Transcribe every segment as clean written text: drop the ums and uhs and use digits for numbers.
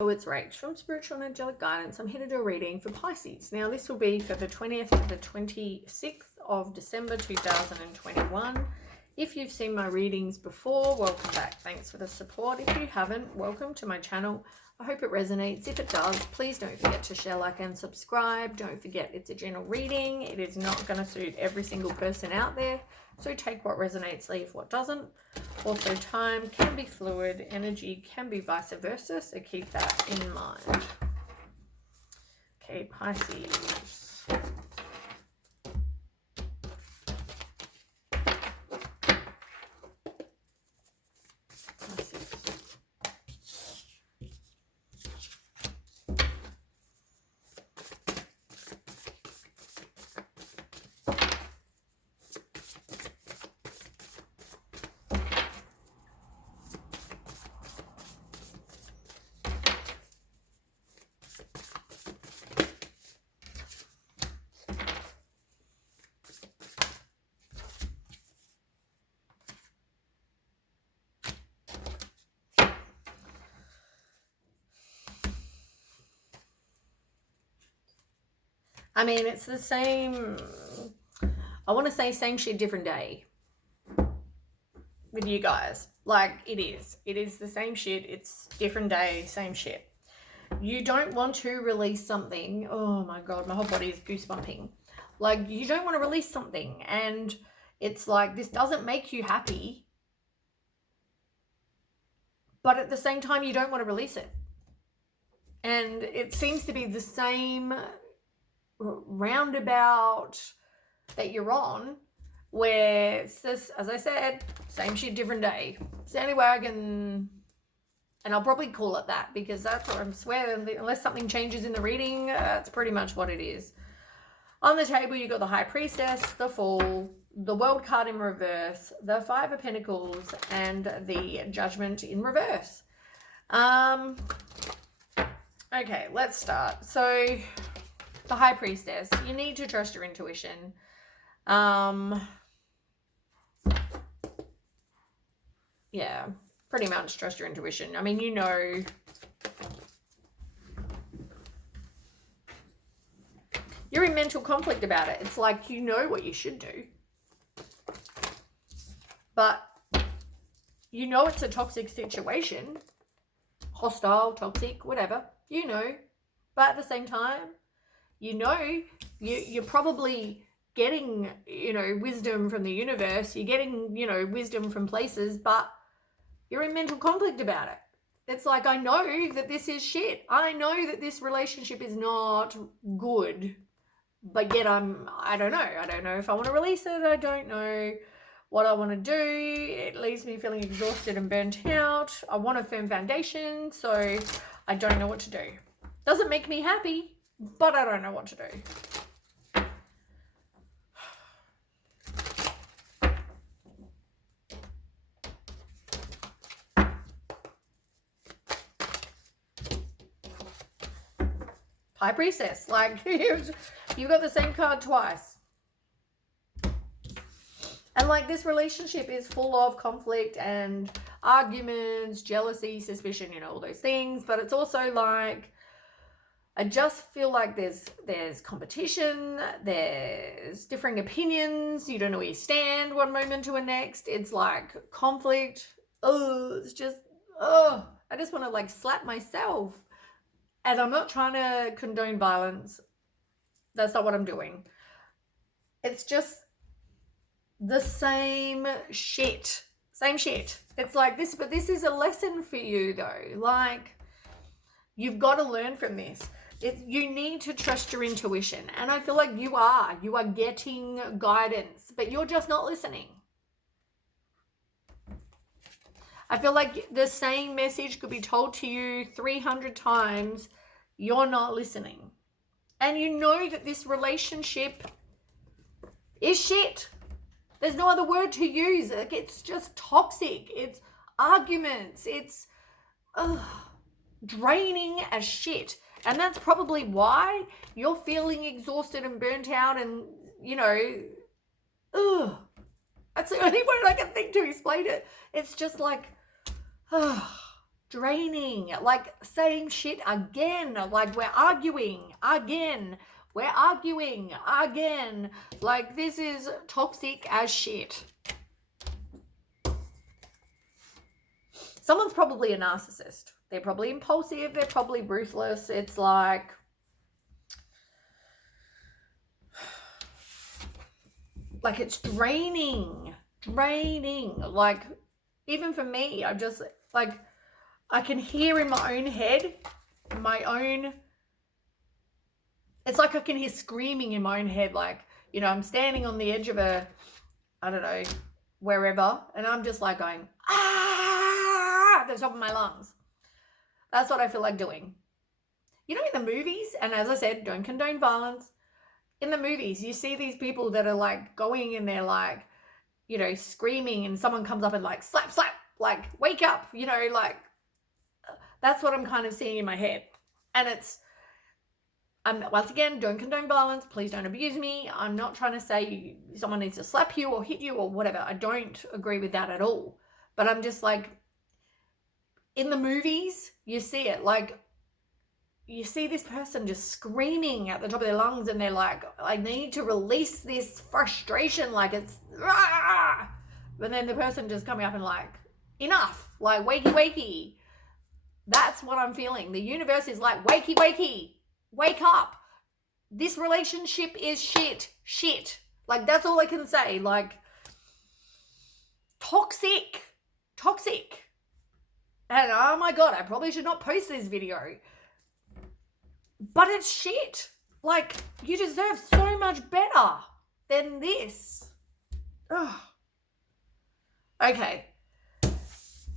So it's Rach from Spiritual and Angelic Guidance. I'm here to do a reading for Pisces. Now this will be for the 20th to the 26th of December 2021. If you've seen my readings before, welcome back. Thanks for the support. If you haven't, welcome to my channel. I hope it resonates. If it does, please don't forget to share, like, and subscribe. Don't forget it's a general reading. It is not going to suit every single person out there. So take what resonates, leave what doesn't. Also, time can be fluid, energy can be vice versa, so keep that in mind. Okay, Pisces. I mean, it's the same, I want to say same shit, different day with you guys. Like, it is. It is the same shit. It's different day, same shit. You don't want to release something. Oh my God, my whole body is goosebumping. Like, you don't want to release something. And it's like, this doesn't make you happy. But at the same time, you don't want to release it. And it seems to be the same roundabout that you're on, where it's this, as I said, same shit, different day. Sandy wagon, and I'll probably call it that because that's what I swear, unless something changes in the reading, that's pretty much what it is. On the table, you got the High Priestess, the Fool, the World card in reverse, the Five of Pentacles, and the Judgment in reverse. Okay, let's start. So, the High Priestess, you need to trust your intuition. Yeah, pretty much trust your intuition. I mean, you know, you're in mental conflict about it. It's like, you know what you should do, but you know it's a toxic situation, hostile, toxic, whatever, you know, but at the same time, you know, you're probably getting, you know, wisdom from the universe. You're getting, you know, wisdom from places, but you're in mental conflict about it. It's like, I know that this is shit. I know that this relationship is not good, but yet I don't know. I don't know if I want to release it. I don't know what I want to do. It leaves me feeling exhausted and burnt out. I want a firm foundation, so I don't know what to do. Doesn't make me happy, but I don't know what to do. High Priestess, like, you've got the same card twice. And like, this relationship is full of conflict and arguments, jealousy, suspicion, you know, all those things. But it's also like, I just feel like there's competition, there's differing opinions, you don't know where you stand one moment to the next. It's like conflict. Oh, it's just, oh, I just want to like slap myself. And I'm not trying to condone violence. That's not what I'm doing. It's just the same shit. Same shit. It's like this, but this is a lesson for you though. Like, you've got to learn from this. You need to trust your intuition. And I feel like you are getting guidance, but you're just not listening. I feel like the same message could be told to you 300 times. You're not listening. And you know that this relationship is shit. There's no other word to use. Like, it's just toxic. It's arguments. It's draining as shit. And that's probably why you're feeling exhausted and burnt out and, you know, that's the only word I can think to explain it. It's just like, draining. Like, same shit again. Like, we're arguing again. We're arguing again. Like, this is toxic as shit. Someone's probably a narcissist. They're probably impulsive. They're probably ruthless. It's like, it's draining. Like, even for me, I just, like, I can hear in my own head, it's like I can hear screaming in my own head. Like, you know, I'm standing on the edge of I don't know, wherever, and I'm just like going, ah, at the top of my lungs. That's what I feel like doing. You know, in the movies, and as I said, don't condone violence. In the movies, you see these people that are like going and they're like, you know, screaming, and someone comes up and like slap, like wake up, you know, like that's what I'm kind of seeing in my head. And it's, once again, don't condone violence. Please don't abuse me. I'm not trying to say someone needs to slap you or hit you or whatever. I don't agree with that at all. But I'm just like, in the movies, you see it. Like, you see this person just screaming at the top of their lungs, and they're like, I need to release this frustration. Like, it's, ah! But then the person just coming up and like, enough, like, wakey. That's what I'm feeling. The universe is like, wakey, wake up. This relationship is shit. Like, that's all I can say. Like, toxic. And oh my God, I probably should not post this video. But it's shit. Like, you deserve so much better than this. Ugh. Okay.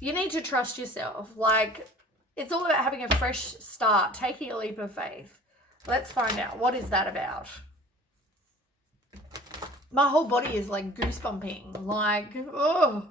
You need to trust yourself. Like, it's all about having a fresh start, taking a leap of faith. Let's find out. What is that about? My whole body is like goosebumping. Like, oh.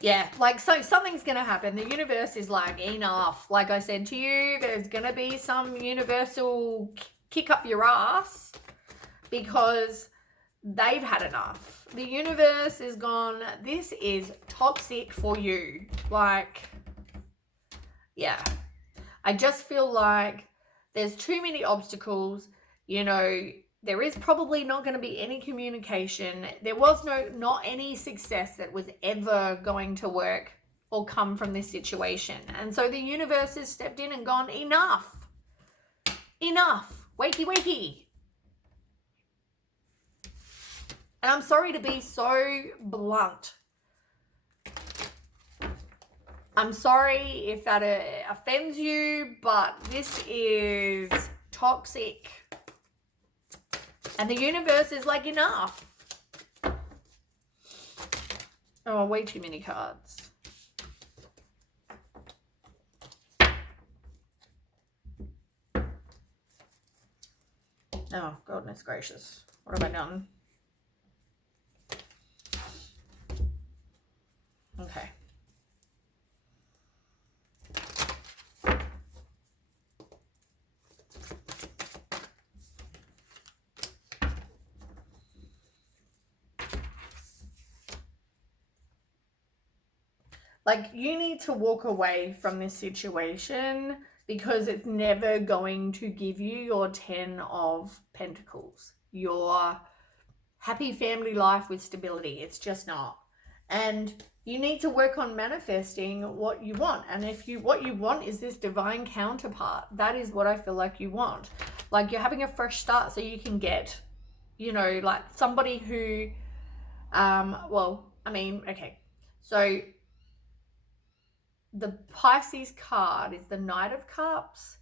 Yeah, like, so something's going to happen. The universe is like, enough. Like I said to you, there's going to be some universal kick up your ass because they've had enough. The universe is gone, this is toxic for you. Like, yeah. I just feel like there's too many obstacles. You know, there is probably not going to be any communication. There was not any success that was ever going to work or come from this situation. And so the universe has stepped in and gone, enough. Wakey. And I'm sorry to be so blunt. I'm sorry if that offends you, but this is toxic. And the universe is like, enough. Oh, way too many cards. Oh, goodness gracious. What have I done? Okay. Like, you need to walk away from this situation because it's never going to give you your 10 of Pentacles, your happy family life with stability. It's just not. And you need to work on manifesting what you want. And what you want is this divine counterpart. That is what I feel like you want. Like, you're having a fresh start so you can get, you know, like somebody who, okay. So the Pisces card is the Knight of Cups,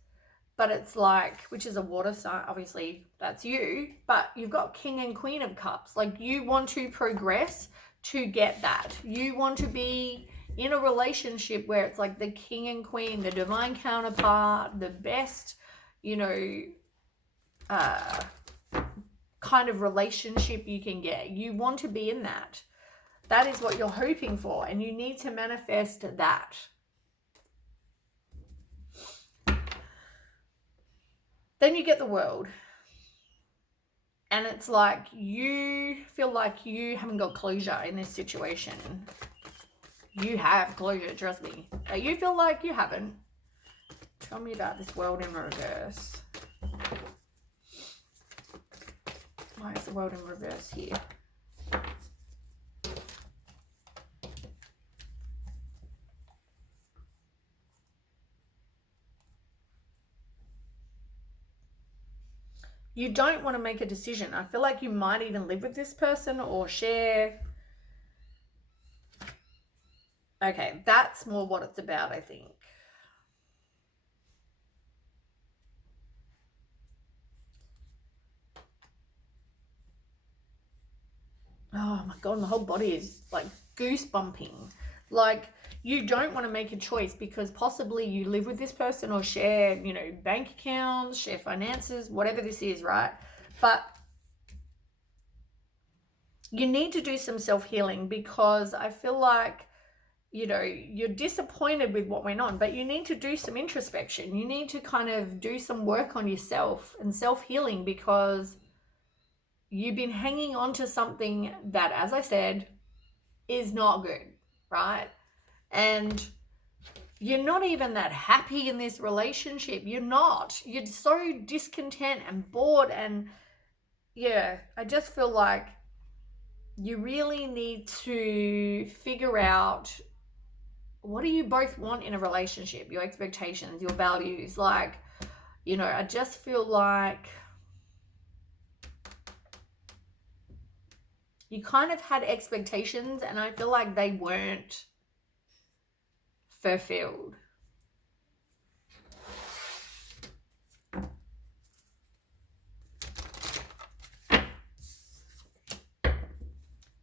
but it's like, which is a water sign, obviously that's you, but you've got King and Queen of Cups. Like, you want to progress to get that. You want to be in a relationship where it's like the King and Queen, the divine counterpart, the best, you know, kind of relationship you can get. You want to be in that. That is what you're hoping for, and you need to manifest that. Then you get the World. And it's like you feel like you haven't got closure in this situation. You have closure, trust me. But you feel like you haven't. Tell me about this world in reverse. Why is the world in reverse here? You don't want to make a decision. I feel like you might even live with this person or share. Okay, that's more what it's about, I think. Oh my God, my whole body is like goosebumping. Like, you don't want to make a choice because possibly you live with this person or share, you know, bank accounts, share finances, whatever this is, right? But you need to do some self-healing because I feel like, you know, you're disappointed with what went on, but you need to do some introspection. You need to kind of do some work on yourself and self-healing because you've been hanging on to something that, as I said, is not good, right? And you're not even that happy in this relationship. You're not. You're so discontent and bored. And yeah, I just feel like you really need to figure out, what do you both want in a relationship? Your expectations, your values. Like, you know, I just feel like you kind of had expectations and I feel like they weren't fulfilled.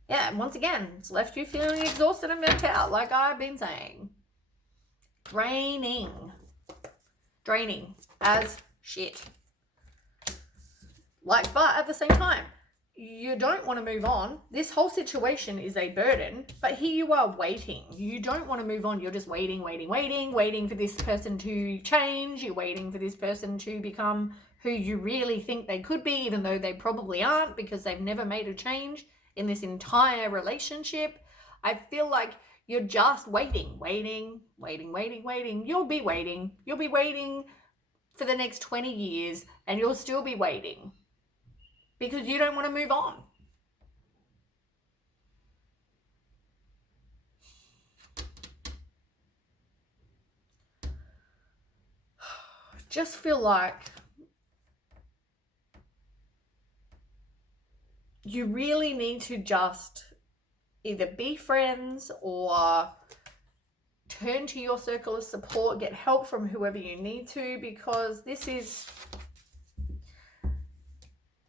Yeah, and once again, it's left you feeling exhausted and burnt out, like I've been saying. Draining as shit. Like, but at the same time, you don't want to move on. This whole situation is a burden, but here you are waiting. You don't want to move on. You're just waiting for this person to change. You're waiting for this person to become who you really think they could be, even though they probably aren't because they've never made a change in this entire relationship. I feel like you're just waiting. You'll be waiting for the next 20 years and you'll still be waiting because you don't want to move on. Just feel like you really need to just either be friends or turn to your circle of support, get help from whoever you need to, because this is,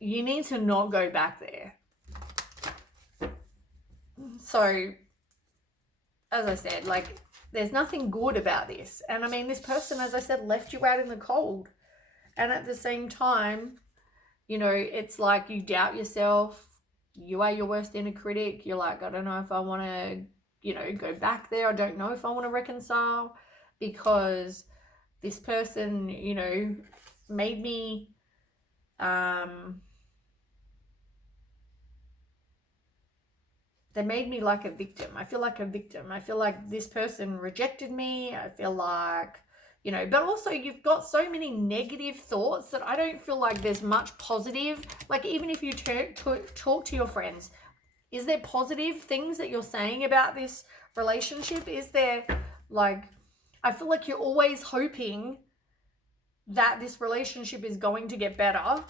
you need to not go back there. So, as I said, like, there's nothing good about this. And I mean, this person, as I said, left you out in the cold. And at the same time, you know, it's like you doubt yourself. You are your worst inner critic. You're like, I don't know if I want to, you know, go back there. I don't know if I want to reconcile because this person, you know, made me, they made me like a victim. I feel like a victim. I feel like this person rejected me. I feel like, you know, but also you've got so many negative thoughts that I don't feel like there's much positive. Like, even if you talk to your friends, is there positive things that you're saying about this relationship? Is there, like, I feel like you're always hoping that this relationship is going to get better.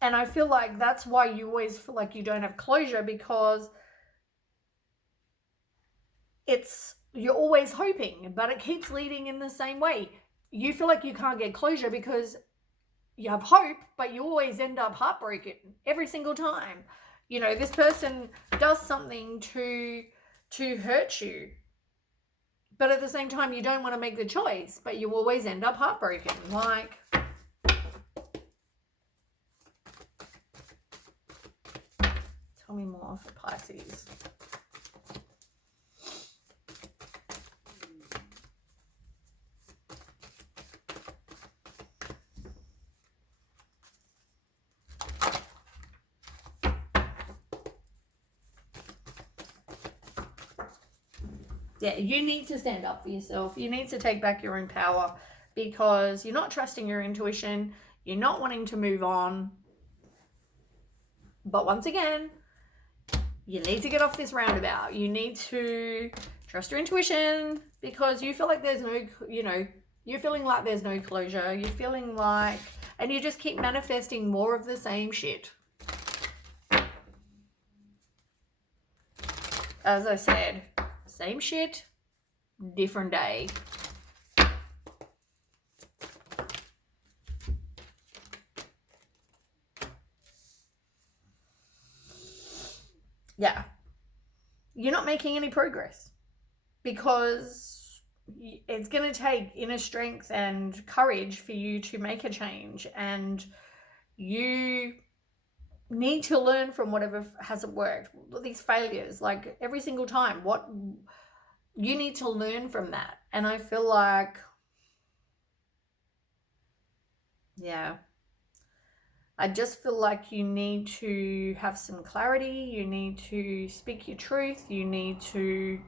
And I feel like that's why you always feel like you don't have closure, because you're always hoping, but it keeps leading in the same way. You feel like you can't get closure because you have hope, but you always end up heartbroken every single time. You know, this person does something to hurt you, but at the same time, you don't want to make the choice, but you always end up heartbroken. Like, tell me more for Pisces. Yeah, you need to stand up for yourself. You need to take back your own power because you're not trusting your intuition. You're not wanting to move on. But once again, you need to get off this roundabout. You need to trust your intuition because you feel like there's no, you're feeling like there's no closure. You're feeling like, and you just keep manifesting more of the same shit. As I said, same shit, different day. Yeah. You're not making any progress because it's going to take inner strength and courage for you to make a change, and you need to learn from whatever hasn't worked, these failures, like every single time. What you need to learn from that. And I feel like, yeah, I just feel like you need to have some clarity. You need to speak your truth. You need to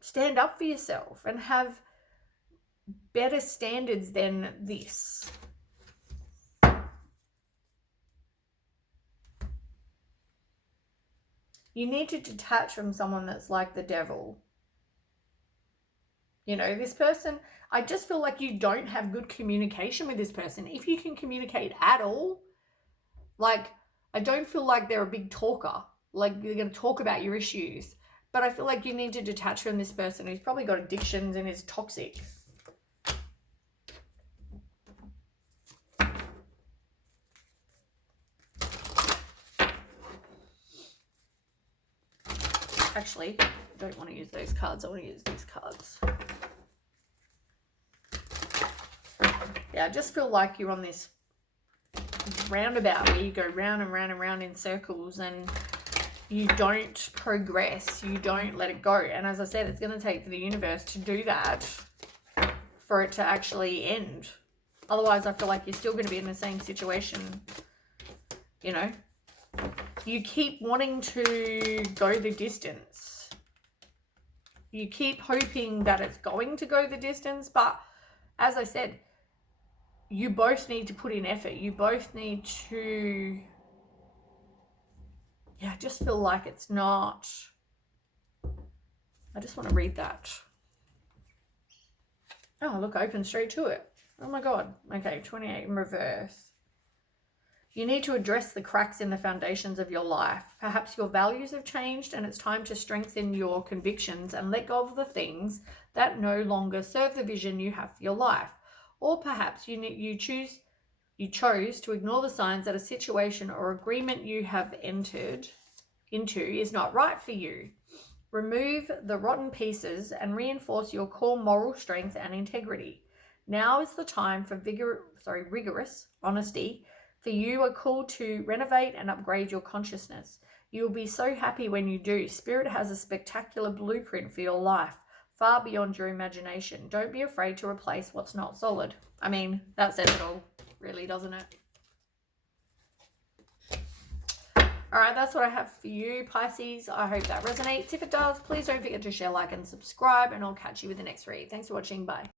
stand up for yourself and have better standards than this. You need to detach from someone that's like the devil. This person, I just feel like you don't have good communication with this person. If you can communicate at all, like, I don't feel like they're a big talker. Like, you're going to talk about your issues. But I feel like you need to detach from this person who's probably got addictions and is toxic. Actually, I don't want to use those cards. I want to use these cards. Yeah, I just feel like you're on this roundabout where you go round and round and round in circles and you don't progress. You don't let it go. And as I said, it's going to take for the universe to do that for it to actually end. Otherwise, I feel like you're still going to be in the same situation. You keep wanting to go the distance. You keep hoping that it's going to go the distance. But as I said, you both need to put in effort. You both need to, I just feel like it's not. I just want to read that. Oh, look, open straight to it. Oh my God. Okay, 28 in reverse. You need to address the cracks in the foundations of your life. Perhaps your values have changed and it's time to strengthen your convictions and let go of the things that no longer serve the vision you have for your life. Or perhaps you chose to ignore the signs that a situation or agreement you have entered into is not right for you. Remove the rotten pieces and reinforce your core moral strength and integrity. Now is the time for rigorous honesty. For you are called to renovate and upgrade your consciousness. You will be so happy when you do. Spirit has a spectacular blueprint for your life, far beyond your imagination. Don't be afraid to replace what's not solid. I mean, that says it all, really, doesn't it? All right, that's what I have for you, Pisces. I hope that resonates. If it does, please don't forget to share, like, and subscribe, and I'll catch you with the next read. Thanks for watching. Bye.